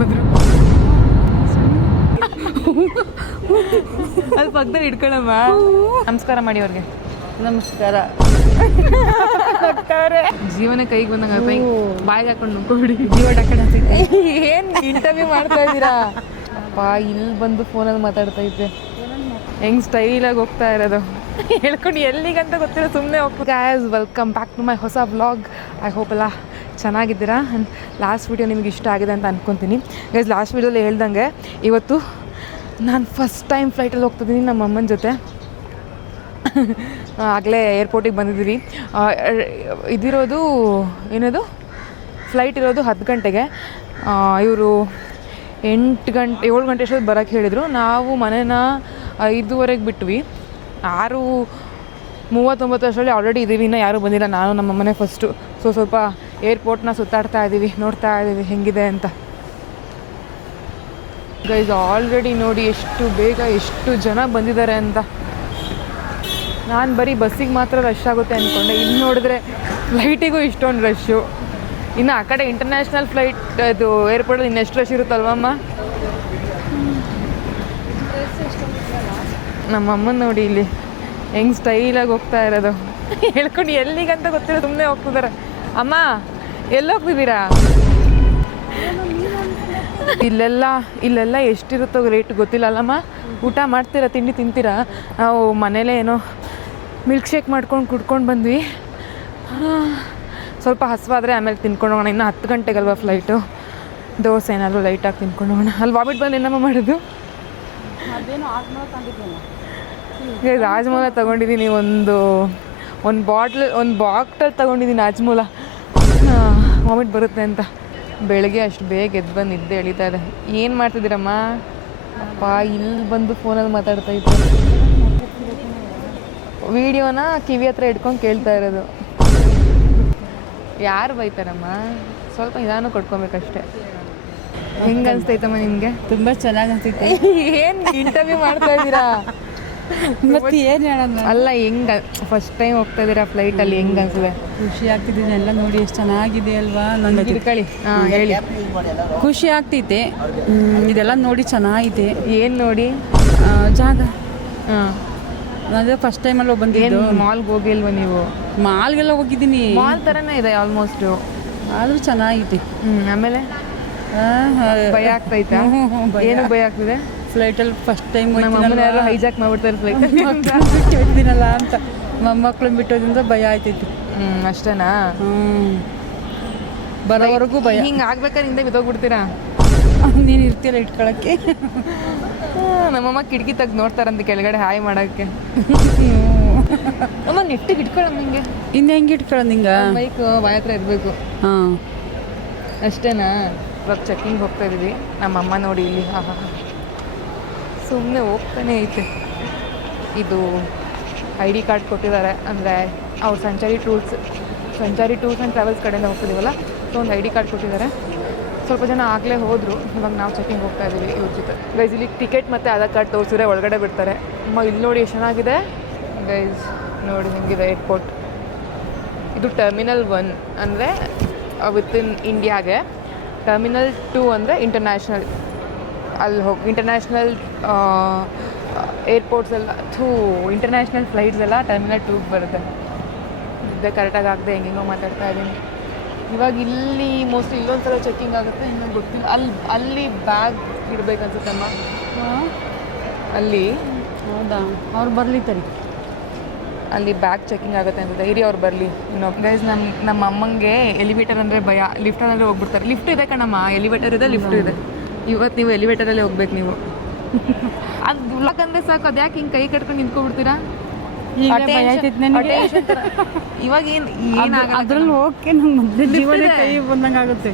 ಬಂದರು. ಅದು ಪಕ್ಕದಲ್ಲಿ ಇಟ್ಕೊಳಮ್ಮ. ನಮಸ್ಕಾರ ಮಾಡಿ ಅವ್ರಿಗೆ. ನಮಸ್ಕಾರ. ಜೀವನ ಕೈಗೆ ಬಂದಂಗ ಬಾಯಿಗೆ ಹಾಕೊಂಡು ನುಗ್ಕೊಬಿಡಿ. ಜೀವ ಡಕ್ಕಣತೈತೆ. ಏನು ಇಂಟರ್ವ್ಯೂ ಮಾಡ್ತಾ ಇದ್ದೀರಾ? ಅಪ್ಪ ಇಲ್ಲಿ ಬಂದು ಫೋನಲ್ಲಿ ಮಾತಾಡ್ತೈತೆ. ಹೆಂಗ್ ಸ್ಟೈಲಾಗಿ ಹೋಗ್ತಾ ಇರೋದು ಹೇಳ್ಕೊಂಡು ಎಲ್ಲಿಗಂತ ಗೊತ್ತಿರೋ ಸುಮ್ಮನೆ ಹೋಗ್ಬೋದು. Guys, welcome back to my ಹೊಸ ವ್ಲಾಗ್. ಐ ಹೋಪ್ ಎಲ್ಲ ಚೆನ್ನಾಗಿದ್ದೀರಾ. ಆ್ಯಂಡ್ ಲಾಸ್ಟ್ ವೀಡಿಯೋ ನಿಮ್ಗೆ ಇಷ್ಟ ಆಗಿದೆ ಅಂತ ಅಂದ್ಕೊತೀನಿ. ಗೈಸ್, ಲಾಸ್ಟ್ ವೀಡಿಯೋದಲ್ಲಿ ಹೇಳ್ದಂಗೆ ಇವತ್ತು ನಾನು ಫಸ್ಟ್ ಟೈಮ್ ಫ್ಲೈಟಲ್ಲಿ ಹೋಗ್ತಿದ್ದೀನಿ ನಮ್ಮ ಅಮ್ಮನ ಜೊತೆ. ಆಗಲೇ ಏರ್ಪೋರ್ಟಿಗೆ ಬಂದಿದ್ದೀವಿ. ಇದಿರೋದು ಏನದು ಫ್ಲೈಟ್ ಇರೋದು 10 ಗಂಟೆಗೆ. ಇವರು 7 ಗಂಟೆ ಅಷ್ಟೊತ್ತು ಬರೋಕ್ಕೆ ಹೇಳಿದರು. ನಾವು ಮನೇನ 5:30 ಬಿಟ್ವಿ. 6:39 ಅಷ್ಟರಲ್ಲಿ ಆಲ್ರೆಡಿ ಇದ್ದೀವಿ. ಇನ್ನೂ ಯಾರೂ ಬಂದಿಲ್ಲ. ನಾನು ನಮ್ಮ ಮನೆ ಫಸ್ಟು. ಸ್ವಲ್ಪ ಏರ್ಪೋರ್ಟ್ನ ಸುತ್ತಾಡ್ತಾ ಇದ್ದೀವಿ, ನೋಡ್ತಾ ಇದ್ದೀವಿ ಹೆಂಗಿದೆ ಅಂತ. ಗೈಸ್, ಆಲ್ರೆಡಿ ನೋಡಿ ಎಷ್ಟು ಬೇಗ ಎಷ್ಟು ಜನ ಬಂದಿದ್ದಾರೆ ಅಂತ. ನಾನು ಬರೀ ಬಸ್ಸಿಗೆ ಮಾತ್ರ ರಶ್ ಆಗುತ್ತೆ ಅಂದ್ಕೊಂಡೆ. ಇಲ್ಲಿ ನೋಡಿದ್ರೆ ಫ್ಲೈಟಿಗೂ ಇಷ್ಟೊಂದು ರಶ್ಶು. ಇನ್ನು ಆ ಕಡೆ ಇಂಟರ್ನ್ಯಾಷನಲ್ ಫ್ಲೈಟ್ ಅದು ಏರ್ಪೋರ್ಟಲ್ಲಿ ಇನ್ನೆಷ್ಟು ರಶ್ ಇರುತ್ತಲ್ವಮ್ಮ. ನಮ್ಮ ಅಮ್ಮನ ನೋಡಿ ಇಲ್ಲಿ ಹೆಂಗೆ ಸ್ಟೈಲಾಗಿ ಹೋಗ್ತಾ ಇರೋದು ಹೇಳ್ಕೊಂಡು ಎಲ್ಲಿಗಂತ ಗೊತ್ತಿರೋ ಸುಮ್ಮನೆ ಹೋಗ್ತಿದ್ದಾರೆ. ಅಮ್ಮ, ಎಲ್ಲಿ ಹೋಗ್ತಿದ್ದೀರಾ? ಇಲ್ಲೆಲ್ಲ ಎಷ್ಟಿರುತ್ತೋ ರೇಟ್ ಗೊತ್ತಿಲ್ಲ ಅಲ್ಲಮ್ಮ. ಊಟ ಮಾಡ್ತೀರಾ? ತಿಂಡಿ ತಿಂತೀರಾ? ನಾವು ಮನೇಲೇ ಏನೋ ಮಿಲ್ಕ್ ಶೇಕ್ ಮಾಡ್ಕೊಂಡು ಕುಡ್ಕೊಂಡು ಬಂದ್ವಿ. ಸ್ವಲ್ಪ ಹಸಿವಾದರೆ ಆಮೇಲೆ ತಿನ್ಕೊಂಡು ಹೋಗೋಣ. ಇನ್ನು 10 ಗಂಟೆಗಲ್ವ ಫ್ಲೈಟು. ದೋಸೆ ಏನಾದರೂ ಲೈಟಾಗಿ ತಿನ್ಕೊಂಡು ಹೋಗೋಣ. ಅಲ್ಲಿ ವಾಮಿಟ್ ಬಂದು ಏನಮ್ಮ ಮಾಡೋದು? ರಾಜ್ಮೂಲ ತೊಗೊಂಡಿದ್ದೀನಿ. ಒಂದು ಬಾಕ್ಟಲ್ಲಿ ತೊಗೊಂಡಿದ್ದೀನಿ ರಾಜ್ಮೂಲ. ವಾಮಿಟ್ ಬರುತ್ತೆ ಅಂತ. ಬೆಳಗ್ಗೆ ಅಷ್ಟು ಬೇಗ ಎದ್ದು ಬಂದು ನಿದ್ದೆ ಎಳಿತಾ ಇದೆ. ಏನು ಮಾಡ್ತಿದ್ದೀರಮ್ಮ? ಅಪ್ಪ ಇಲ್ಲಿ ಬಂದು ಫೋನಲ್ಲಿ ಮಾತಾಡ್ತಾ ಇದ್ದೆ. ವಿಡಿಯೋನ ಕಿವಿ ಹತ್ರ ಇಟ್ಕೊಂಡು ಕೇಳ್ತಾ ಇರೋದು. ಯಾರು ಬೈತಾರಮ್ಮ? ಸ್ವಲ್ಪ ನಿಧಾನ ಕೊಡ್ಕೊಬೇಕಷ್ಟೆ. ಹೆಂಗೆ ಅನಿಸ್ತೈತಮ್ಮ ನಿಮಗೆ? ತುಂಬ ಚೆನ್ನಾಗಿ ಅನಿಸ್ತೈತೆ. ಏನು ಇಂಟರ್ವ್ಯೂ ಮಾಡ್ತಾ ಇದ್ದೀರಾ? ಮತ್ತೆ ಏನು ಹೇಳೋಣ? ಅಲ್ಲ, ಹೆಂಗೆ ಫಸ್ಟ್ ಟೈಮ್ ಹೋಗ್ತಾ ಇದ್ದೀರಾ ಫ್ಲೈಟಲ್ಲಿ? ಹೆಂಗೆ ಅನಿಸಿದೆ? ಖುಷಿ ಆಗ್ತಿದ್ದೀನಿ. ಎಲ್ಲ ನೋಡಿ ಎಷ್ಟು ಚೆನ್ನಾಗಿದೆ ಅಲ್ವಾ? ನನಗೆ ಇಟ್ಕೊಳ್ಳಿ. ಹಾಂ, ಹೇಳಿ. ಖುಷಿ ಆಗ್ತೈತೆ. ಇದೆಲ್ಲ ನೋಡಿ ಚೆನ್ನಾಗಿದೆ. ಏನು ನೋಡಿ? ಜಾಗ. ಹಾಂ, ಅಂದರೆ ಫಸ್ಟ್ ಟೈಮಲ್ಲಿ ಬಂದಿದ್ದು. ಮಾಲ್ಗೆ ಹೋಗಿಲ್ವ ನೀವು? ಮಾಲ್ಗೆಲ್ಲ ಹೋಗಿದ್ದೀನಿ. ಮಾಲ್ ಥರನೇ ಇದೆ ಆಲ್ಮೋಸ್ಟು. ಆದರೂ ಚೆನ್ನಾಗಿದೆ. ಆಮೇಲೆ ಭಯ ಆಗ್ತೈತಾ? ಏನು ಭಯ ಆಗ್ತಿದೆ? ಫ್ಲೈಟಲ್ಲಿ ಫಸ್ಟ್ ಟೈಮ್ ನಮ್ಮ ಅಮ್ಮನ ಯಾರು ಹೈಜಾಕ್ ಮಾಡ್ಬಿಡ್ತಾರೆ ಫ್ಲೈಟಲ್ಲಿ. ಬಿಟ್ಟಿದ್ದೀನಲ್ಲ ಅಂತ ಮೊಮ್ಮಕ್ಕಳು ಬಿಟ್ಟೋದ್ರಿಂದ ಭಯ ಆಯ್ತೈತಿ. ಅಷ್ಟೇನಾ? ಬರೋವರೆಗೂ ಭಯ. ಹಿಂಗೆ ಆಗ್ಬೇಕಾದ್ರೆ ಹಿಂದೆ ಬಿದ್ದೋಗ್ಬಿಡ್ತೀರಾ? ನೀನು ಇರ್ತೀರ ಇಟ್ಕೊಳಕ್ಕೆ. ನಮ್ಮಮ್ಮ ಕಿಟಕಿ ತೆಗ್ದು ನೋಡ್ತಾರಂತೆ ಕೆಳಗಡೆ ಹಾಯ್ ಮಾಡೋಕ್ಕೆ. ಅಮ್ಮ ನೆಟ್ಟಿಗೆ ಇಟ್ಕೊಳ್ಳೋದು ನಿಂಗೆ. ಇನ್ನು ಹೆಂಗೆ ಇಟ್ಕೊಳ್ಳೋದು ನಿಂಗೆ? ಬೈಕ್ ಬಾಯ ಹತ್ರ ಇರಬೇಕು. ಹಾಂ, ಅಷ್ಟೇನಾ? ಇವಾಗ ಚೆಕ್ಕಿಂಗ್ ಹೋಗ್ತಾ ಇದ್ದೀವಿ. ನಮ್ಮಮ್ಮ ನೋಡಿ ಇಲ್ಲಿ ಸುಮ್ಮನೆ ಹೋಗ್ತಾನೆ ಐತೆ. ಇದು ID ಕಾರ್ಡ್ ಕೊಟ್ಟಿದ್ದಾರೆ. ಅಂದರೆ ಅವ್ರು ಸಂಚಾರಿ ಟೂರ್ಸ್ ಆ್ಯಂಡ್ ಟ್ರಾವೆಲ್ಸ್ ಕಡೆಯಿಂದ ಹೋಗ್ತಿದ್ದೀವಲ್ಲ, ಸೊ ಒಂದು ID ಕಾರ್ಡ್ ಕೊಟ್ಟಿದ್ದಾರೆ. ಸ್ವಲ್ಪ ಜನ ಆಗಲೇ ಹೋದರು. ಇವಾಗ ನಾವು ಚೆಕ್ಕಿಂಗ್ ಹೋಗ್ತಾ ಇದ್ದೀವಿ ಇವ್ರ ಜೊತೆ. ಗೈಸ್, ಇಲ್ಲಿ ಟಿಕೆಟ್ ಮತ್ತು ಆಧಾರ್ ಕಾರ್ಡ್ ತೋರಿಸಿದ್ರೆ ಒಳಗಡೆ ಬಿಡ್ತಾರೆ. ಇಲ್ಲಿ ನೋಡಿ ಎಷ್ಟು ಚೆನ್ನಾಗಿದೆ. ಗೈಸ್ ನೋಡಿ ಹೆಂಗಿದೆ ಏರ್ಪೋರ್ಟ್. ಇದು ಟರ್ಮಿನಲ್ 1 ಅಂದರೆ ವಿತಿನ್ ಇಂಡಿಯಾಗೆ. ಟರ್ಮಿನಲ್ 2 ಅಂದರೆ ಇಂಟರ್ನ್ಯಾಷನಲ್. ಅಲ್ಲಿ ಇಂಟರ್ನ್ಯಾಷನಲ್ ಏರ್ಪೋರ್ಟ್ಸ್ ಎಲ್ಲ ಇಂಟರ್ನ್ಯಾಷನಲ್ ಫ್ಲೈಟ್ಸ್ ಎಲ್ಲ ಟರ್ಮಿನಲ್ 2ಗೆ ಬರುತ್ತೆ. ಇದೇ ಕರೆಕ್ಟಾಗಿ ಆಗದೆ ಹೆಂಗೆಂಗೋ ಮಾತಾಡ್ತಾ ಇದ್ದೀನಿ. ಇವಾಗ ಇಲ್ಲಿ ಮೋಸ್ಟ್ಲಿ ಇಲ್ಲೊಂದು ಸಲ ಚೆಕ್ಕಿಂಗ್ ಆಗುತ್ತೆ, ಇನ್ನೂ ಗೊತ್ತಿಲ್ಲ. ಅಲ್ಲಿ ಬ್ಯಾಗ್ ಇಡಬೇಕನ್ಸುತ್ತಮ್ಮ. ಅಲ್ಲಿ ಹೌದಾ? ಅವ್ರು ಬರ್ಲಿತ್ತಾರೆ. ಅಲ್ಲಿ ಬ್ಯಾಗ್ ಚೆಕಿಂಗ್ ಆಗುತ್ತೆ ಅಂತ. ಇರಿ ಅವ್ರು ಬರಲಿ. ಇನ್ನೊಬ್ಬ ಗೈಸ್, ನಮ್ಮ ಅಮ್ಮಂಗೆ ಎಲಿವೇಟರ್ ಅಂದರೆ ಭಯ. ಲಿಫ್ಟಲ್ಲಿ ಹೋಗ್ಬಿಡ್ತಾರೆ. ಲಿಫ್ಟ್ ಇದೆ ಕಣಮ್ಮ, ಎಲಿವೇಟರ್ ಇದೆ, ಲಿಫ್ಟ್ ಇದೆ. ಇವತ್ತು ನೀವು ಎಲಿವೇಟರಲ್ಲೇ ಹೋಗ್ಬೇಕು ನೀವು. ಅದು ದುಳ್ಳಕಂದ್ರೆ ಸಾಕು. ಅದು ಯಾಕೆ ಹಿಂಗೆ ಕೈ ಕಟ್ಕೊಂಡು ನಿಂತ್ಕೊಬಿಡ್ತೀರಾ? ಇವಾಗ ಏನಾಗಲ್ಲ. ಅದ್ರಲ್ಲಿ ಓಕೆ. ನಂಗೆ ಜೀವನ ಕೈ ಬಂದಂಗೆ ಆಗುತ್ತೆ.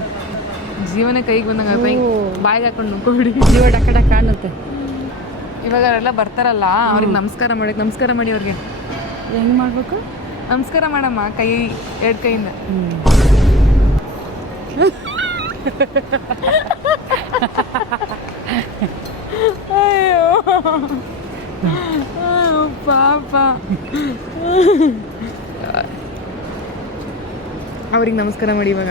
ಬಾಯಿಗೆ ಹಾಕೊಂಡು ನುಗ್ಕೊಬಿಡಿ. ಜೀವ ಡಕ್ಕ ಡಕ್ಕ ಅನ್ನುತ್ತೆ. ಇವಾಗ ಅವರೆಲ್ಲ ಬರ್ತಾರಲ್ಲ, ಅವ್ರಿಗೆ ನಮಸ್ಕಾರ ಮಾಡಿ ಅವ್ರಿಗೆ. ಹೆಂಗೆ ಮಾಡಬೇಕು? ನಮಸ್ಕಾರ ಮಾಡಮ್ಮ, ಕೈ 2 ಕೈಯಿಂದ. ಅಯ್ಯೋ ಪಾಪ. ಅವ್ರಿಗೆ ನಮಸ್ಕಾರ ಮಾಡಿ ಇವಾಗ.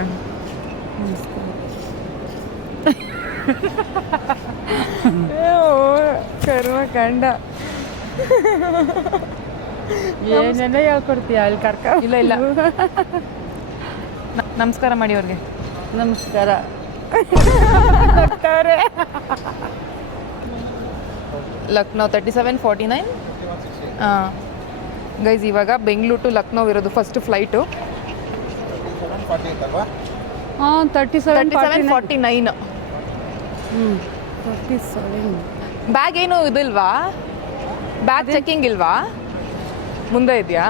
ಕರ್ಮ ಕಂಡ ಏನೇನೋ ಹೇಳ್ಕೊಡ್ತೀಯ ಅಲ್ಲಿ ಕರ್ಕ. ಇಲ್ಲ ಇಲ್ಲ ನಮಸ್ಕಾರ ಮಾಡಿ ಅವ್ರಿಗೆ. ನಮಸ್ಕಾರ. ಲಕ್ನೋ 3749. ಗೈಸ್ ಇವಾಗ ಬೆಂಗಳೂರು ಟು ಲಕ್ನೋ ಇರೋದು ಫಸ್ಟ್ ಫ್ಲೈಟು. 3749. 37. ಬ್ಯಾಗ್ ಏನು ಇದಿಲ್ವಾ? ಬ್ಯಾಗ್ ಚೆಕಿಂಗ್ ಇಲ್ವಾ? ಮುಂದೆ ಇದೆಯಾ?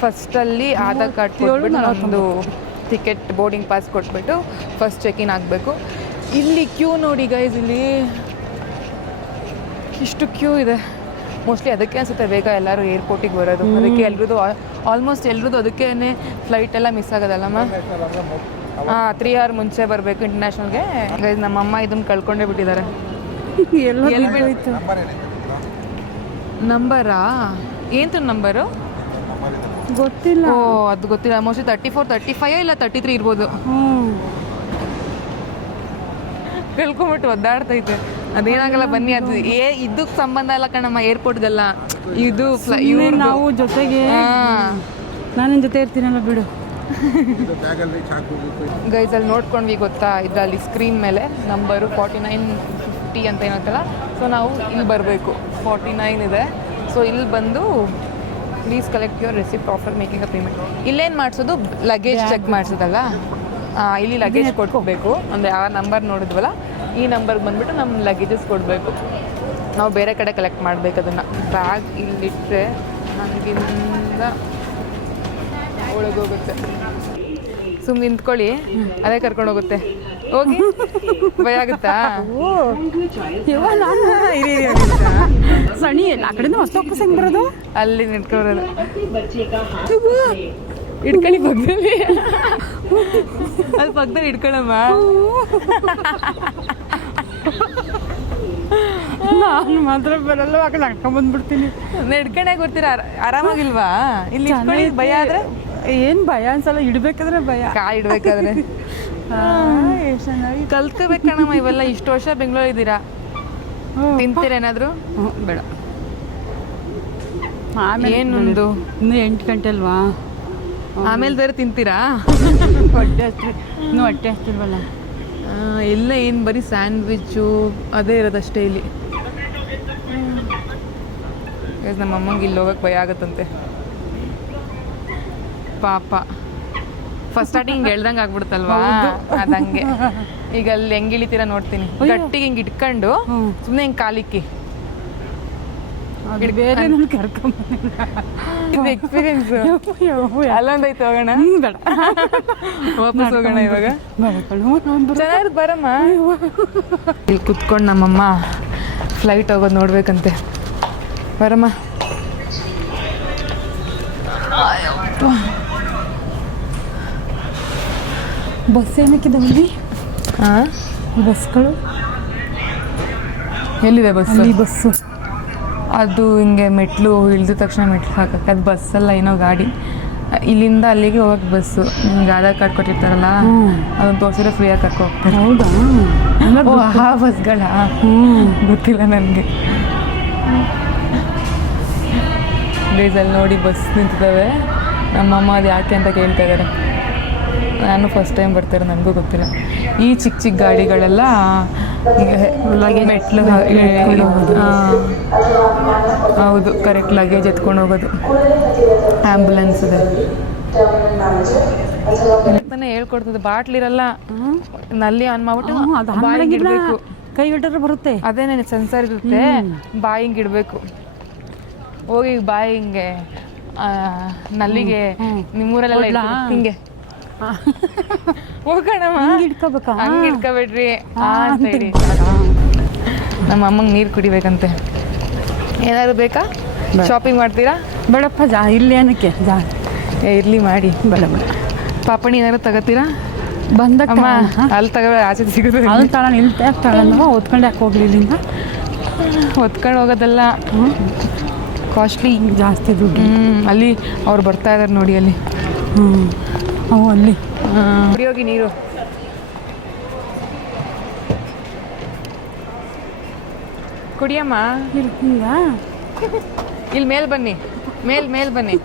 ಫಸ್ಟಲ್ಲಿ ಆಧಾರ್ ಕಾರ್ಡ್ ಕೊಟ್ಬಿಟ್ಟು ಒಂದು ಟಿಕೆಟ್ ಬೋರ್ಡಿಂಗ್ ಪಾಸ್ ಕೊಟ್ಬಿಟ್ಟು ಫಸ್ಟ್ ಚೆಕ್ ಇನ್ ಆಗಬೇಕು. ಇಲ್ಲಿ ಕ್ಯೂ ನೋಡಿ ಗೈಸ್, ಇಲ್ಲಿ ಇಷ್ಟು ಕ್ಯೂ ಇದೆ. ಮೋಸ್ಟ್ಲಿ ಅದಕ್ಕೆ ಅನಿಸುತ್ತೆ ಬೇಗ ಎಲ್ಲರೂ ಏರ್ಪೋರ್ಟಿಗೆ ಬರೋದು. ಅದಕ್ಕೆ ಎಲ್ರದ್ದು ಆಲ್ಮೋಸ್ಟ್ ಎಲ್ರದ್ದು ಅದಕ್ಕೇ ಫ್ಲೈಟ್ ಎಲ್ಲ ಮಿಸ್ ಆಗೋದಲ್ಲಮ್ಮ. 3 hour ಮುಂಚೆ ಬರಬೇಕು ಇಂಟರ್ನ್ಯಾಷನಲ್ಗೆ. ಗೈಸ್ ನಮ್ಮಮ್ಮ ಇದನ್ನು ಕಳ್ಕೊಂಡೇ ಬಿಟ್ಟಿದ್ದಾರೆ. ನಂಬರಾ? ಏನು ನಂಬರು ಗೊತ್ತಿಲ್ಲ. ಓ ಅದು ಗೊತ್ತಿಲ್ಲ. ಮೋಸ್ಟ್ಲಿ 34, 35 ಇಲ್ಲ 33 ಇರ್ಬೋದು. ಕಳ್ಕೊಂಬಿಟ್ಟು ಒದ್ದಾಡ್ತೈತೆ. ಅದೇನಾಗಲ್ಲ ಬನ್ನಿ, ಅದು ಇದಕ್ಕೆ ಸಂಬಂಧ ಇಲ್ಲ ಕಣಮ್ಮ, ಏರ್ಪೋರ್ಟ್ಗೆಲ್ಲ. ಇದು ನಾವು ಜೊತೆಗೆ ನಾನು ಜೊತೆ ಇರ್ತೀನಲ್ಲ ಬಿಡು. ಗೈಸ್ ಅಲ್ಲಿ ನೋಡ್ಕೊಂಡ್ವಿ ಗೊತ್ತಾ, ಇದರಲ್ಲಿ ಸ್ಕ್ರೀನ್ ಮೇಲೆ ನಂಬರು 4950 ಅಂತ ಏನಂತಲ್ಲ. ಸೊ ನಾವು ಇಲ್ಲಿ ಬರಬೇಕು. 49 ಇದೆ. ಸೊ ಇಲ್ಲಿ ಬಂದು please collect your receipt after making a payment. ಇಲ್ಲೇನು ಮಾಡಿಸೋದು? ಲಗೇಜ್ ಚೆಕ್ ಮಾಡಿಸೋದಲ್ಲ. ಇಲ್ಲಿ ಲಗೇಜ್ ಕೊಟ್ಕೋಬೇಕು. ಅಂದರೆ ಆ ನಂಬರ್ ನೋಡಿದ್ವಲ್ಲ, ಈ ನಂಬರ್ಗೆ ಬಂದುಬಿಟ್ಟು ನಮ್ಮ ಲಗೇಜಸ್ ಕೊಡಬೇಕು. ನಾವು ಬೇರೆ ಕಡೆ ಕಲೆಕ್ಟ್ ಮಾಡಬೇಕು ಅದನ್ನು. ಬ್ಯಾಗ್ ಇಲ್ಲಿಟ್ಟರೆ ಹಂಗಿಂದ ಒಳಗೋಗುತ್ತೆ. ಸುಮ್ಮನೆ ನಿಂತ್ಕೊಳ್ಳಿ, ಅದೇ ಕರ್ಕೊಂಡು ಹೋಗುತ್ತೆ. ಹೋಗಿ ಭಯ ಆಗುತ್ತಾ? ಸಣಿ ಎಲ್ಲ ಆ ಕಡೆಯಿಂದ ಹೊಸ ವಾಪಸ್ ಹೆಂಗೆ ಬರೋದು? ಅಲ್ಲಿ ನಿಂತ್ಕೊಳ್ಳೋದು. ಇಟ್ಕೊಳ್ಳಿ ಪಕ್ಕದಲ್ಲಿ, ಅಲ್ಲಿ ಪಕ್ಕದಲ್ಲಿ ಇಟ್ಕೊಳ್ಳಮ್ಮ. ನಾನು ಮಾತ್ರ ಬರಲ್ಲ, ಆ ಕಡೆ ಹಾಕೊಂಡ್ಬಂದ್ಬಿಡ್ತೀನಿ. ನಡ್ಕೊಂಡಾಗ ಬರ್ತೀರಾ? ಆರಾಮಾಗಿಲ್ವಾ? ಇಲ್ಲಿ ಇಟ್ಕೊಳ್ಳಿ. ಭಯ ಆದರೆ ಏನು ಭಯ ಅನ್ಸಲ್ಲ, ಇಡ್ಬೇಕಾದ್ರೆ ಭಯ. ಕಾಯಿ ಇಡ್ಬೇಕಾದ್ರೆ ಎಷ್ಟು ಚೆನ್ನಾಗಿ ಕಲ್ತ್ಕೋಬೇಕಣ್ಣಮ್ಮ ಇವೆಲ್ಲ. ಇಷ್ಟು ವರ್ಷ ಬೆಂಗಳೂರು ಇದ್ದೀರಾ, ತಿಂತೀರೇನಾದರೂ? ಬೇಡ. ಆಮೇಲೆ ಏನೊಂದು ಇನ್ನೂ 8 ಗಂಟೆ ಅಲ್ವಾ? ಆಮೇಲೆ ಬೇರೆ ತಿಂತೀರಾ? ಹೊಟ್ಟೆ ಇನ್ನೂ ಹೊಟ್ಟೆ ಹಸ್ತಿಲ್ವಲ್ಲ. ಎಲ್ಲ ಏನು ಬರೀ ಸ್ಯಾಂಡ್ವಿಚ್ಚು ಅದೇ ಇರೋದಷ್ಟೇ ಇಲ್ಲಿ. ನಮ್ಮ ಅಮ್ಮಂಗೆ ಇಲ್ಲಿ ಹೋಗಕ್ಕೆ ಭಯ ಆಗುತ್ತಂತೆ ಪಾಪ. ಫಸ್ಟ್ ಸ್ಟಾರ್ಟಿಂಗ್ ಹೇಳ್ದಂಗೆ ಆಗ್ಬಿಡುತ್ತಲ್ವಾ, ಅದಂಗೆ. ಈಗ ಅಲ್ಲಿ ಹೆಂಗೆ ಇಳಿತೀರ ನೋಡ್ತೀನಿ. ಗಟ್ಟಿಗೆ ಹಿಂಗೆ ಇಟ್ಕೊಂಡು ಸುಮ್ಮನೆ ಹಿಂಗೆ ಕಾಲಿಕ್ಕಿ ಬೇರೆ ಕರ್ಕೊಂಬಂದಿಲ್ಲ. ಇದು ಎಕ್ಸ್ಪೀರಿಯನ್ಸ್ ಅಲ್ಲೊಂದೈತೆ. ಹೋಗೋಣ? ಬೇಡ, ವಾಪಸ್ ಹೋಗೋಣ ಇವಾಗ. ಚೆನ್ನಾಗಿರುತ್ತೆ, ಬರಮ್ಮ. ಇಲ್ಲಿ ಕುತ್ಕೊಂಡು ನಮ್ಮಮ್ಮ ಫ್ಲೈಟ್ ಹೋಗೋದು ನೋಡ್ಬೇಕಂತೆ. ಬರಮ್ಮ. ಬಸ್ ಏನಕ್ಕಿದಾವಲ್ಲಿ? ಹಾಂ, ಬಸ್ಗಳು ಎಲ್ಲಿದೆ ಬಸ್? ಬಸ್ಸು ಅದು ಹಿಂಗೆ ಮೆಟ್ಲು ಇಳಿದ ತಕ್ಷಣ ಮೆಟ್ಲು ಹಾಕಕ್ಕೆ. ಅದು ಬಸ್ಸಲ್ಲ, ಏನೋ ಗಾಡಿ. ಇಲ್ಲಿಂದ ಅಲ್ಲಿಗೆ ಹೋಗಕ್ಕೆ ಬಸ್ಸು. ನಿಮ್ಗೆ ಆಧಾರ್ ಕಾರ್ಡ್ ಕೊಟ್ಟಿರ್ತಾರಲ್ಲ, ಅದನ್ನು ತೋರಿಸಿದ್ರೆ ಫ್ರೀಯಾಗಿ ಕರ್ಕೊ ಹೋಗ್ತಾರೆ. ಹೌದಾ? ಓ ಆ ಬಸ್ಗಳ ಗೊತ್ತಿಲ್ಲ ನನಗೆ. ಡೇಸಲ್ಲಿ ನೋಡಿ ಬಸ್ ನಿಂತಿದ್ದಾವೆ. ನಮ್ಮಮ್ಮ ಅದು ಯಾಕೆ ಅಂತ ಕೇಳ್ತಾ ಇದ್ದಾರೆ. ನಾನು ಫಸ್ಟ್ ಟೈಮ್ ಬರ್ತಾರೆ, ನನಗೂ ಗೊತ್ತಿಲ್ಲ. ಈ ಚಿಕ್ಕ ಚಿಕ್ಕ ಗಾಡಿಗಳೆಲ್ಲ ಮೆಟ್ಲು ಹೌದು, ಕರೆಕ್ಟ್ ಲಗೇಜ್ ಎತ್ಕೊಂಡು ಹೋಗೋದು. ಆ್ಯಂಬುಲೆನ್ಸ್ ಇದೆ ಅಂತಾನೆ ಹೇಳ್ಕೊಡ್ತದೆ. ಬಾಟ್ಲಿರಲ್ಲ, ನಲ್ಲಿ ಆನ್ ಮಾಡ್ಬಿಟ್ಟು ಬಾಯಿಗೆ ಇಡಬೇಕು. ಕೈ ಇಟ್ಟರೆ ಬರುತ್ತೆ. ಅದೇನೇ ಸೆನ್ಸರ್ ಇರುತ್ತೆ, ಬಾಯಿಗೆ ಇಡಬೇಕು. ಹೋಗಿ ಬಾಯಿ ಹಿಂಗೆ ನಲ್ಲಿಗೆ ನಿಮ್ಮೂರಲ್ಲೆಲ್ಲ ಹಿಂಗೆ ಹೋಗೋಣಮ್ಮ. ಇಟ್ಕೋಬೇಕಾ? ಹಂಗೆ ಇಟ್ಕೋಬೇಡ್ರಿ ಅಂತ ಹೇಳಿ. ನಮ್ಮ ಅಮ್ಮಂಗೆ ನೀರು ಕುಡಿಬೇಕಂತೆ. ಏನಾದ್ರು ಬೇಕಾ? ಶಾಪಿಂಗ್ ಮಾಡ್ತೀರಾ? ಬೇಡಪ್ಪ, ಇಲ್ಲಿ ಏನಕ್ಕೆ ಇರಲಿ ಮಾಡಿ. ಬೇಡ ಬೇಡ. ಪಾಪಣಿ ಏನಾದ್ರು ತಗೋತೀರಾ? ಬಂದಮ್ಮ ಅಲ್ಲಿ ತಗೋ, ಆಚೆ ಸಿಗೋದು. ಅಲ್ಲಿ ತಳ ನಿಲ್ತೆ ತಗೊಂಡು ಓದ್ಕೊಂಡು ಯಾಕೆ ಹೋಗ್ಲಿ ಇಲ್ಲಿಂದ? ಹೊತ್ಕೊಂಡು ಹೋಗೋದಲ್ಲ, ಕಾಸ್ಟ್ಲಿ, ಜಾಸ್ತಿ ದುಡ್ಡು. ಅಲ್ಲಿ ಅವ್ರು ಬರ್ತಾ ಇದ್ದಾರೆ ನೋಡಿ ಅಲ್ಲಿ. ಅವು ಅಲ್ಲಿ ಕುಡಿಯೋಗಿ ನೀರು. ಕುಡಿಯಮ್ಮ. ಹಿಂಗ ಇಲ್ಲಿ ಮೇಲ್ ಬನ್ನಿ, ಮೇಲ್ ಬನ್ನಿ.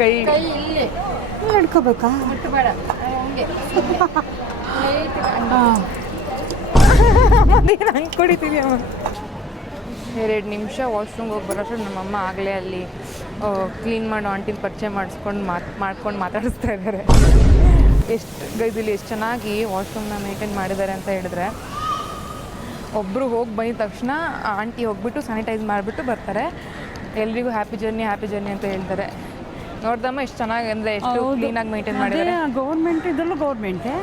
ಕೈ ಹಿಡ್ಕೋಬೇಕಾ? ಹಂಗೆ ಕುಡಿತೀವಿ ಅಮ್ಮ. 2 ನಿಮಿಷ ವಾಶ್ರೂಮ್ಗೆ ಹೋಗಿ ಬರೋಷ್ಟು ನಮ್ಮಮ್ಮ ಆಗಲೇ ಅಲ್ಲಿ ಕ್ಲೀನ್ ಮಾಡೋ ಆಂಟಿನ ಪರಿಚಯ ಮಾಡ್ಕೊಂಡು ಮಾತಾಡಿಸ್ತಾ ಇದ್ದಾರೆ. ಇಲ್ಲಿ ಎಷ್ಟು ಚೆನ್ನಾಗಿ ವಾಶ್ರೂಮ್ನ ಮೇಂಟೈನ್ ಮಾಡಿದ್ದಾರೆ ಅಂತ ಹೇಳಿದ್ರೆ, ಒಬ್ಬರು ಹೋಗಿ ಬಂದ ತಕ್ಷಣ ಆಂಟಿ ಹೋಗ್ಬಿಟ್ಟು ಸ್ಯಾನಿಟೈಸ್ ಮಾಡಿಬಿಟ್ಟು ಬರ್ತಾರೆ. ಎಲ್ರಿಗೂ ಹ್ಯಾಪಿ ಜರ್ನಿ ಅಂತ ಹೇಳ್ತಾರೆ. ನೋಡ್ದಮ್ಮ ಎಷ್ಟು ಚೆನ್ನಾಗಿ ಅಂದರೆ ಎಷ್ಟು ಕ್ಲೀನಾಗಿ ಮೇಂಟೈನ್ ಮಾಡಿದ್ದಾರೆ. ಗೌರ್ಮೆಂಟ್ ಇದರಲ್ಲೂ ಗೌರ್ಮೆಂಟೇ,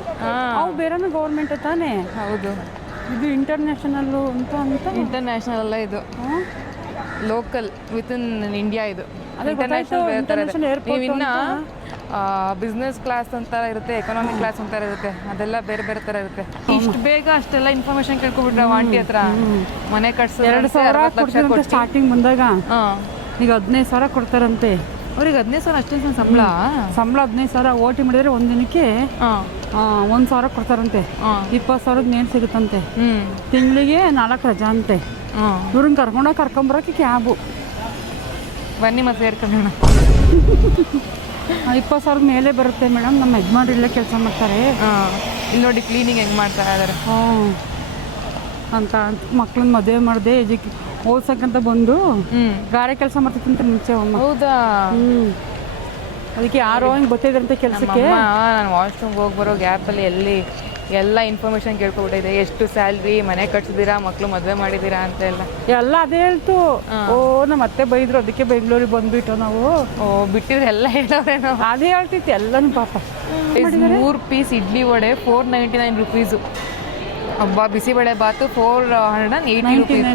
ಅವು ಬೇರೆನೂ ಗೌರ್ಮೆಂಟ್ ತಾನೇ. ಹೌದು, ಇದು ಇಂಟರ್ನ್ಯಾಷನಲ್ಲು ಅಂತ ಇಂಟರ್ನ್ಯಾಷನಲ್ ಅಲ್ಲ, ಇದು ಲೋಕಲ್ ವಿತ್ ಇನ್ ಇಂಡಿಯಾ. ಇದು ಇಂಟರ್ನ್ಯಾಷನಲ್ ನೀವು ಇನ್ನು ಬಿಸ್ನೆಸ್ ಕ್ಲಾಸ್ ಒಂಥರ ಇರುತ್ತೆ, ಎಕನಾಮಿಕ್ ಕ್ಲಾಸ್ ಒಂಥರ ಇರುತ್ತೆ, ಅದೆಲ್ಲ ಬೇರೆ ಬೇರೆ ಥರ ಇರುತ್ತೆ. ಇಷ್ಟು ಬೇಗ ಅಷ್ಟೆಲ್ಲ ಇನ್ಫಾರ್ಮೇಶನ್ ಕೇಳ್ಕೊಬಿಟ್ರೆ ಆಂಟಿ ಹತ್ರ. ಮನೆ ಕಟ್ಸೋ 2,000 ಸ್ಟಾರ್ಟಿಂಗ್ ಬಂದಾಗ, ಈಗ 15,000 ಕೊಡ್ತಾರಂತೆ ಅವ್ರಿಗೆ. 15,000 ಅಷ್ಟೊಂದು ಸಂಬಳ 15,000. ಓಟಿ ಮಾಡಿದ್ರೆ ಒಂದಿನಕ್ಕೆ 1,000 ಕೊಡ್ತಾರಂತೆ. 20,000 ಮೇಲೆ ಸಿಗುತ್ತಂತೆ. ತಿಂಗಳಿಗೆ 4 ರಜಾ ಅಂತೆ. ಇವ್ರನ್ನ ಕರ್ಕೊಂಬರೋಕೆ ಕ್ಯಾಬು. ಬನ್ನಿ ಮತ್ತೆ ಸೇರ್ಕೊಂಡೋಣ. 20,000 ಮೇಲೆ ಬರುತ್ತೆ ಮೇಡಮ್. ನಮ್ಮ ಯಜಮಾನ್ರು ಇಲ್ಲೇ ಕೆಲಸ ಮಾಡ್ತಾರೆ. ಇಲ್ಲಿ ನೋಡಿ ಕ್ಲೀನಿಂಗ್ ಹೆಂಗೆ ಮಾಡ್ತಾ ಇದ್ದಾರೆ ಅಂತ. ಮಕ್ಳನ್ನ ಮದುವೆ ಮಾಡಿದೆ, ಓದ್ಸಕ್ಕಂತ ಬಂದು ಗಾರೆ ಕೆಲಸ ಮಾಡ್ತಿತ್ತಂತ ಮುಂಚೆ ಅಮ್ಮ. ಹೌದಾ? ಅದಕ್ಕೆ ಯಾರೋ ಹಿಂಗೆ ಗೊತ್ತಿದ್ರಂತೆ ಕೆಲಸಕ್ಕೆ. ನಾನು ವಾಶ್ರೂಮ್ಗೆ ಹೋಗಿ ಬರೋ ಗ್ಯಾಪಲ್ಲಿ ಎಲ್ಲ ಇನ್ಫಾರ್ಮೇಶನ್ ಕೇಳ್ಕೊಬಿಟ್ಟಿದೆ. ಎಷ್ಟು ಸ್ಯಾಲ್ರಿ, ಮನೆ ಕಟ್ಸಿದ್ದೀರಾ, ಮಕ್ಳು ಮದುವೆ ಮಾಡಿದ್ದೀರಾ ಅಂತ ಎಲ್ಲ ಅದೇ ಹೇಳ್ತು. ನಮ್ಮ ಅತ್ತೆ ಬೈದ್ರು, ಅದಕ್ಕೆ ಬೆಂಗಳೂರಿಗೆ ಬಂದ್ಬಿಟ್ಟು ನಾವು. ಬಿಟ್ಟಿದ್ರೆ ಎಲ್ಲ ಹೇಳೋರೇನೋ. ಅದೇ ಹೇಳ್ತಿತ್ತು ಎಲ್ಲನೂ ಪಾಪ. 3 ಪೀಸ್ ಇಡ್ಲಿ ವಡೆ 499 ರುಪೀಸು. ಹಬ್ಬ ಬಿಸಿಬೇಳೆ ಬಾತು 480 ರುಪೀಸ್.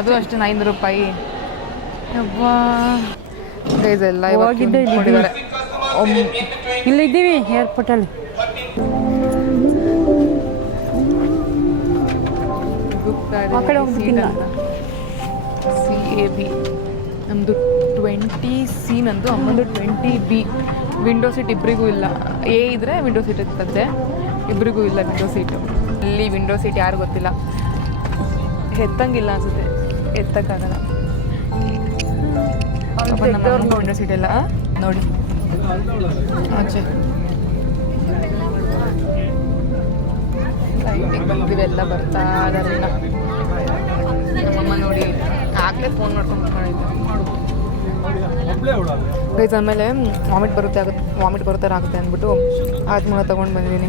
ಅದು ಅಷ್ಟು 9 ರೂಪಾಯಿ. ಎಲ್ಲ ಹೋಗಿದ್ದೆ ಇಲ್ಲಿದ್ದೀವಿ ಏರ್ಪೋರ್ಟಲ್ಲಿ. CAB ನಮ್ಮದು 20C, ನಂದು ಅಮ್ಮದು 20B. ವಿಂಡೋ ಸೀಟ್ ಇಬ್ಬರಿಗೂ ಇಲ್ಲ. ಎ ಇದ್ದರೆ ವಿಂಡೋ ಸೀಟ್ ಇರ್ತದೆ, ಇಬ್ಬರಿಗೂ ಇಲ್ಲ ವಿಂಡೋ ಸೀಟು. ಇಲ್ಲಿ ವಿಂಡೋ ಸೀಟ್ ಯಾರು ಗೊತ್ತಿಲ್ಲ, ಎತ್ತಂಗಿಲ್ಲ ಅನಿಸುತ್ತೆ, ಎತ್ತಕ್ಕಾಗಲ್ಲ. ನಮ್ಮ ವಿಂಡೋ ಸೀಟ್ ಎಲ್ಲ ನೋಡಿ ಆಚೆ ಇವೆಲ್ಲ ಬರ್ತಾ ಇದಾರೆ. ನಮ್ಮಮ್ಮ ನೋಡಿ ಆಗಲೇ ಫೋನ್ ಮಾಡ್ಕೊಂಡು ಗೈಸ್. ಆಮೇಲೆ ವಾಮಿಟ್ ಬರುತ್ತೆ ಅಂದ್ಬಿಟ್ಟು ಆಜ್ಮೂಲ ತೊಗೊಂಡು ಬಂದಿದ್ದೀನಿ,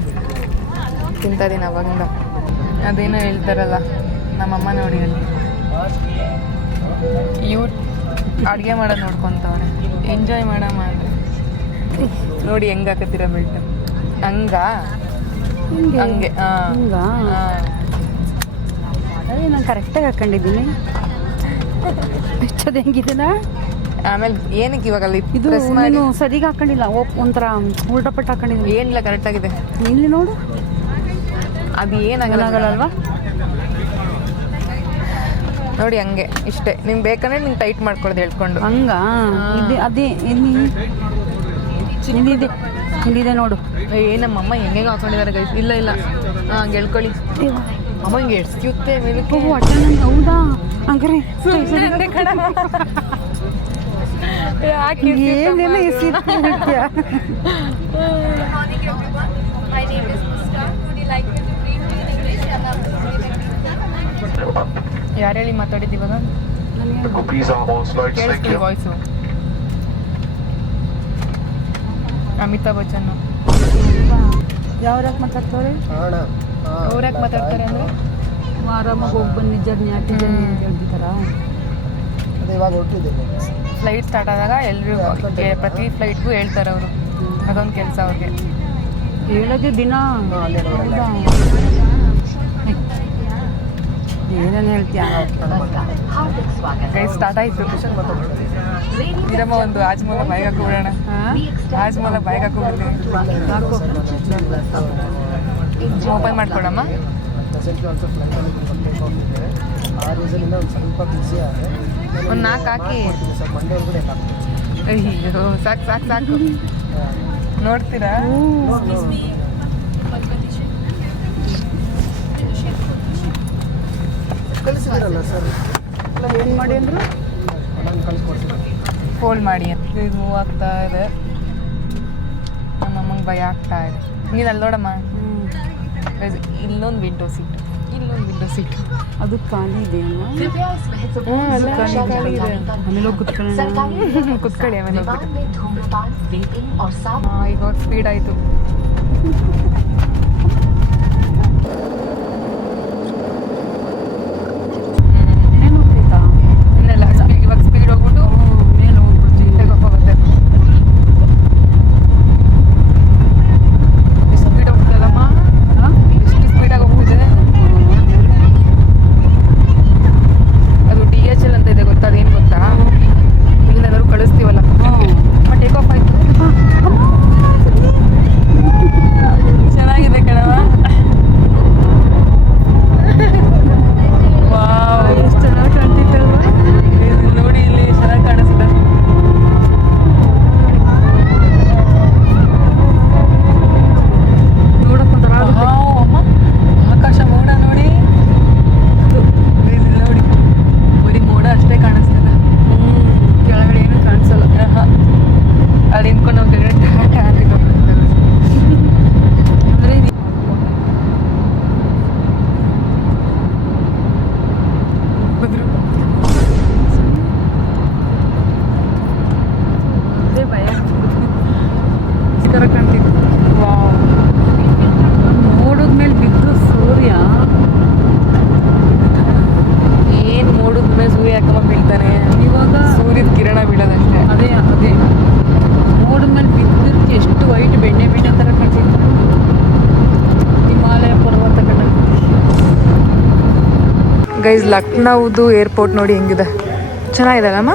ತಿಂತಾಯಿದ್ದೀನಿ ಅವಾಗಿಂದ. ಅದೇನೋ ಹೇಳ್ತಾರಲ್ಲ ನಮ್ಮಮ್ಮ ನೋಡಿ ಅಲ್ಲಿ ಅಡುಗೆ ಮಾಡೋದು ನೋಡ್ಕೊತವ್ರೆ. ಎಂಜಾಯ್ ಮಾಡಮ್ಮ ಅಂದರೆ ನೋಡಿ ಹೆಂಗೆ ಹಾಕತ್ತೀರ ಬೆಲ್ಟ್. ಹಂಗೆ ಅದೇ ನಾನು ಕರೆಕ್ಟಾಗಿ ಹಾಕೊಂಡಿದ್ದೀನಿ. ಇಷ್ಟದು ಹೆಂಗಿದೆನಾ? ಆಮೇಲೆ ಏನಕ್ಕೆ ಇವಾಗ ಇದು ನಾನು ಸರಿಗೆ ಹಾಕೊಂಡಿಲ್ಲ, ಒಂಥರ ಉಲ್ಟಪಟ್ಟು ಹಾಕೊಂಡಿದ್ದೀನಿ. ಏನಿಲ್ಲ, ಕರೆಕ್ಟಾಗಿದೆ. ಇಲ್ಲಿ ನೋಡು, ಅದು ಏನಾಗಲ್ಲಲ್ವಾ ನೋಡಿ. ಹಂಗೆ ಇಷ್ಟೇ. ನಿಮ್ಗೆ ಬೇಕಂದ್ರೆ ನಿಮ್ಗೆ ಟೈಟ್ ಮಾಡ್ಕೊಳ್ಳೋದು ಹೇಳ್ಕೊಂಡು ಅದೇ ಇಲ್ಲಿದೆ ನೋಡು. ನಮ್ಮಮ್ಮ ಹೆಂಗೆ ಹಾಕೊಂಡಿದ್ದಾರೆ ಗೈಸ್. ಇಲ್ಲ ಹಂಗೆ ಹೇಳ್ಕೊಳ್ಳಿ. ಅಮ್ಮ ಹಿಂಗೆ ಎಡ್ಸ್ಯುತ್ತೆ ಮೇಲೆ. ಹೌದಾ? ಹಂಗಾರೆ ಯಾರು ಹೇಳಿ ಮಾತಾಡಿದ್ದು ಇವಾಗ? ಕೇಳಿಸ್ತೀವಿ ವಾಯ್ಸು. ಅಮಿತಾಬ್ ಬಚ್ಚನ್ ಯಾವ್ಯಾಕೆ ಮಾತಾಡ್ತಾರೆ? ಅವ್ರ್ಯಾಕೆ ಮಾತಾಡ್ತಾರೆ ಅಂದರೆ ಆರಾಮಾಗಿ ಹೋಗಿ ಬನ್ನಿ, ಜರ್ನಿ ಹೇಳ್ತಿದ್ದಾರಾ? ಫ್ಲೈಟ್ ಸ್ಟಾರ್ಟ್ ಆದಾಗ ಎಲ್ರಿಗೂ ಪ್ರತಿ ಫ್ಲೈಟ್ಗೂ ಹೇಳ್ತಾರೆ ಅವರು. ಅದೊಂದು ಕೆಲಸ ಅವ್ರಿಗೆ ಹೇಳೋದು ದಿನ. ಏನೇನು ಹೇಳ್ತೀಯ? ಗೈಸ್ ಸ್ಟಾರ್ಟ್ ಆಯಿತು. ಇರಮ್ಮ ಒಂದು ಆಜ್ಮೂಲ ಬಾಯಿಗೆ ಹಾಕೋಬಿಡೋಣ. ಆಜ್ಮೂಲ ಬಾಯಿಗೆ ಹಾಕೋಬಿಡ್ತೀನಿ. ಓಪನ್ ಮಾಡ್ಕೊಡಮ್ಮ. ಒಂದು 4 ಹಾಕಿ. ಅಯ್ಯೋ ಸಾಕು. ನೋಡ್ತೀರಾ? ಏನು ಮಾಡಿ ಅಂದ್ರೆ ಫೋಲ್ಡ್ ಮಾಡಿ ಅಂತ ಇದು ಮೂವ್ ಆಗ್ತಾ ಇದೆ. ನಮ್ಮಮ್ಮಂಗೆ ಭಯ ಆಗ್ತಾ ಇದೆ. ನೀನು ಅಲ್ಲಿ ನೋಡಮ್ಮ, ಇಲ್ಲೊಂದು ವಿಂಡೋ ಸೀಟು, ಇಲ್ಲೊಂದು ವಿಂಡೋ ಸೀಟು. ಅದು ಖಾಲಿ ಇದೆಯಲ್ಲ, ಆಮೇಲೆ ಹೋಗಿ ಕುತ್ಕೊಳ್ಳಿ ಆಮೇಲೆ ಈಗ ಸ್ಪೀಡ್ ಆಯಿತು. ಇನ್ನೆಲ್ಲ ಇವಾಗ ಸ್ಪೀಡ್ ಹೋಗ್ಬಿಟ್ಟು ಮೇಲೆ ಹೋಗ್ಬಿಡ್ತೀವಿ. ಹೋಗುತ್ತೆ. ಎಷ್ಟು ಸ್ಪೀಡ್ ಹೋಗ್ತದಮ್ಮ, ಎಷ್ಟು ಸ್ಪೀಡಾಗಿ ಹೋಗ್ತಿದೆ. ಅದು DHL ಅಂತ ಇದೆ ಗೊತ್ತಾ? ಅದೇನು ಗೊತ್ತಾ? ಇಲ್ಲೆಲ್ಲರೂ ಕಳಿಸ್ತೀವಲ್ಲ, ಟೇಕ್ ಆಫ್ ಆಯ್ತು. ಚೆನ್ನಾಗಿದೆ ಕಣವ. ವಾವ್, ಎಷ್ಟು ಚೆನ್ನಾಗಿ ಕಾಣ್ತಿತ್ತಲ್ವ? ನೋಡಿ ಇಲ್ಲಿ ಚೆನ್ನಾಗಿ ಕಾಣಿಸ್ತಿದೆ. ನೋಡಕ್ಕೊಂಥರ ಅಮ್ಮ, ಆಕಾಶ ಮೋಡ ನೋಡಿ, ಇಲ್ಲಿ ನೋಡಿ ಬರೀ ಮೋಡ ಅಷ್ಟೇ ಕಾಣಿಸ್ತದೆ. ಕೆಳಗಡೆ ಏನು ಕಾಣಿಸಲ್ಲ. ಅಲ್ಲಿ ನಿಂತ್ಕೊಂಡು ನಾವು ಕೆಳಗಡೆ ಟಾಟಾ ಅಂತಿದ್ದು ಅಂದರೆ ಅದೇ ಭಯ ಕರ ಕಾಣ್ತಿತ್ತು. ವಾವ್, ನೋಡಿದ್ಮೇಲೆ ಬಿದ್ದು ಸೂರ್ಯ ಏನು ಮೋಡದ ಮೇಲೆ ಸೂರ್ಯ ಯಾಕಮ್ಮ ಬೀಳ್ತಾನೆ? ಇವಾಗ ಸೂರ್ಯದ ಕಿರಣ ಬೀಳೋದಷ್ಟೇ. ಅದೇ ನೋಡಿದ್ಮೇಲೆ ಬಿದ್ದಿದ್ದಕ್ಕೆ ಎಷ್ಟು ವೈಟ್ ಬೆಣ್ಣೆ ಥರ ಕಾಣ್ತಿತ್ತು. ಹಿಮಾಲಯ ಪರ್ವತ ಕಡೆ ಗೈಸ್, ಲಕ್ನೌದು ಏರ್ಪೋರ್ಟ್ ನೋಡಿ ಹೆಂಗಿದೆ, ಚೆನ್ನಾಗಿದೆಲ್ಲಮ್ಮ.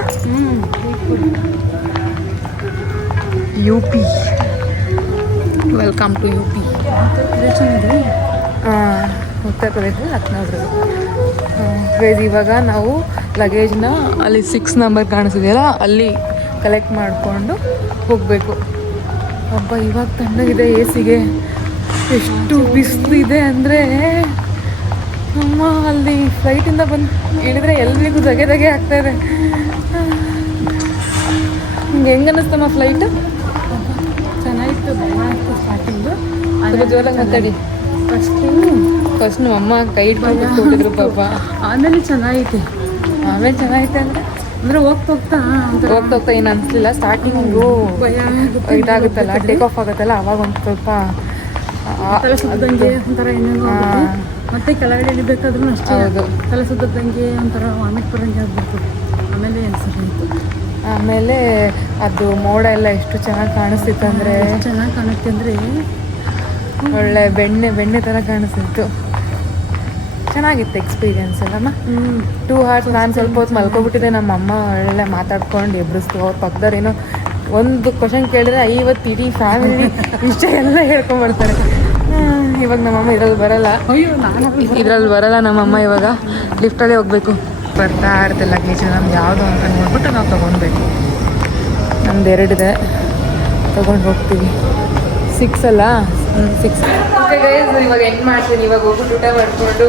UP, welcome to UP. Uttar Pradesh ಲಕ್ನೌದ್ರಲ್ಲಿ. Guys, ಇವಾಗ ನಾವು ಲಗೇಜ್ನ ಅಲ್ಲಿ 6 ನಂಬರ್ ಕಾಣಿಸಿದೆಯಲ್ಲ ಅಲ್ಲಿ ಕಲೆಕ್ಟ್ ಮಾಡಿಕೊಂಡು ಹೋಗಬೇಕು. ಹಬ್ಬ, ಇವಾಗ ತಣ್ಣಗಿದೆ. AC-ಗೆ ಎಷ್ಟು ಬಿಸಿಲು ಇದೆ ಅಂದರೆ ಅಮ್ಮ, ಅಲ್ಲಿ ಫ್ಲೈಟಿಂದ ಬಂದು ಇಳಿದ್ರೆ ಎಲ್ರಿಗೂ ಧಗೆ ಆಗ್ತಾಯಿದೆ. ನಿಮ್ಗೆ ಹೆಂಗೆ ಅನ್ನಿಸ್ತಮ್ಮ ಫ್ಲೈಟು? ಚೆನ್ನಾಗಿತ್ತು, ಭಯ ಆಗ್ತು ಸ್ಟಾರ್ಟಿಂಗು. ಸ್ವಲ್ಪ ಜೋರಾಗಿ ಮಾತಾಡಿ. ಫಸ್ಟ್ ನಮ್ಮ ಅಮ್ಮ ಕೈ ಇಟ್ಕೊಂಡು ಕೂತಿದ್ರು ಪಾಪ. ಆಮೇಲೆ ಚೆನ್ನಾಗೈತೆ. ಆಮೇಲೆ ಚೆನ್ನಾಗೈತೆ ಅಂದರೆ ಹೋಗ್ತಾ ಹೋಗ್ತಾ ಏನು ಅನಿಸ್ಲಿಲ್ಲ. ಸ್ಟಾರ್ಟಿಂಗು ಭಯ ಇದಾಗುತ್ತಲ್ಲ, ಟೇಕ್ ಆಫ್ ಆಗುತ್ತಲ್ಲ, ಅವಾಗ ಒಂದು ಸ್ವಲ್ಪ ತಲೆ ಸುತ್ತದಂಗೆ ಒಂಥರ ಏನೇನೋ ಮತ್ತೆ ಕೆಳಗಡೆ ಇಳಿಬೇಕಾದ್ರೂ ಅಷ್ಟೇ. ಹೌದು, ತಲೆ ಸುತ್ತದಂಗೆ ಒಂಥರ ವಾಮಿಟ್ ಬರಂಗೆ ಆಗ್ಬೇಕು. ಆಮೇಲೆ ಅನ್ಸೋದು ಆಮೇಲೆ ಅದು ಮೋಡ ಎಲ್ಲ ಎಷ್ಟು ಚೆನ್ನಾಗಿ ಕಾಣಿಸ್ತಿತ್ತು ಅಂದರೆ, ಚೆನ್ನಾಗಿ ಕಾಣುತ್ತೆ ಅಂದರೆ ಒಳ್ಳೆ ಬೆಣ್ಣೆ ಥರ ಕಾಣಿಸ್ತಿತ್ತು. ಚೆನ್ನಾಗಿತ್ತು ಎಕ್ಸ್ಪೀರಿಯನ್ಸ್ ಅಲ್ಲಮ್ಮ. 2 hours ನಾನು ಸ್ವಲ್ಪ ಹೊತ್ತು ಮಲ್ಕೊಬಿಟ್ಟಿದ್ದೆ. ನಮ್ಮ ಅಮ್ಮ ಒಳ್ಳೆ ಮಾತಾಡ್ಕೊಂಡು ಎಬ್ಬಿಸ್ತು. ಅವ್ರ ಪಕ್ಕದವ್ರೇನೋ ಒಂದು ಕ್ವಶನ್ ಕೇಳಿದ್ರೆ 50 ಇಡೀ ಫ್ಯಾಮಿಲಿ ಇಷ್ಟ ಎಲ್ಲ ಹೇಳ್ಕೊಂಬರ್ತಾರೆ. ಇವಾಗ ನಮ್ಮಮ್ಮ ಇದ್ರಲ್ಲಿ ಬರಲ್ಲ ನಮ್ಮಮ್ಮ. ಇವಾಗ ಲಿಫ್ಟಲ್ಲೇ ಹೋಗಬೇಕು. ಬರ್ತಾ ಇರುತ್ತೆ ಲಗೇಜ್. ನಮ್ದು ಯಾವುದು ಅಂತ ನೋಡ್ಬಿಟ್ಟು ನಾವು ತೊಗೊಳ್ಬೇಕು. ನಮ್ದು 2 ಇದೆ, ತೊಗೊಂಡು ಹೋಗ್ತೀವಿ. 6 ಅಲ್ಲ, 6. ಓಕೆ ಗೈಸ್, ಇವಾಗ ಹೆಂಗೆ ಮಾಡ್ತೀನಿ, ಇವಾಗ ಹೋಗ್ಬಿಟ್ಟು ಊಟ ಮಾಡಿಕೊಂಡು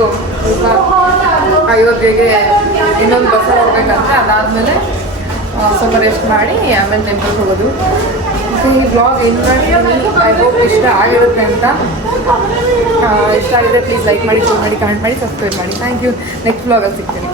ಅಯೋಧ್ಯೆಗೆ ಇನ್ನೊಂದು ಬಸ್ಸಲ್ಲಿ ಹೋಗ್ಬೇಕಂದ್ರೆ ಅದಾದಮೇಲೆ ಸ್ವಲ್ಪ ರೆಸ್ಟ್ ಮಾಡಿ ಆಮೇಲೆ ಟೆಂಪಲ್ಗೆ ಹೋಗೋದು. ಈ ಬ್ಲಾಗ್ ಏನು ಮಾಡ್ತೀನಿ, ಐ ಹೋಪ್ ಇಷ್ಟ ಆಗಿರುತ್ತೆ ಅಂತ. ಇಷ್ಟ ಆಗಿದ್ರೆ ಪ್ಲೀಸ್ ಲೈಕ್ ಮಾಡಿ, ಶೇರ್ ಮಾಡಿ, ಕಮೆಂಟ್ ಮಾಡಿ, ಸಬ್ಸ್ಕ್ರೈಬ್ ಮಾಡಿ. Thank you. ನೆಕ್ಸ್ಟ್ ಬ್ಲಾಗಲ್ಲಿ ಸಿಗ್ತೀನಿ.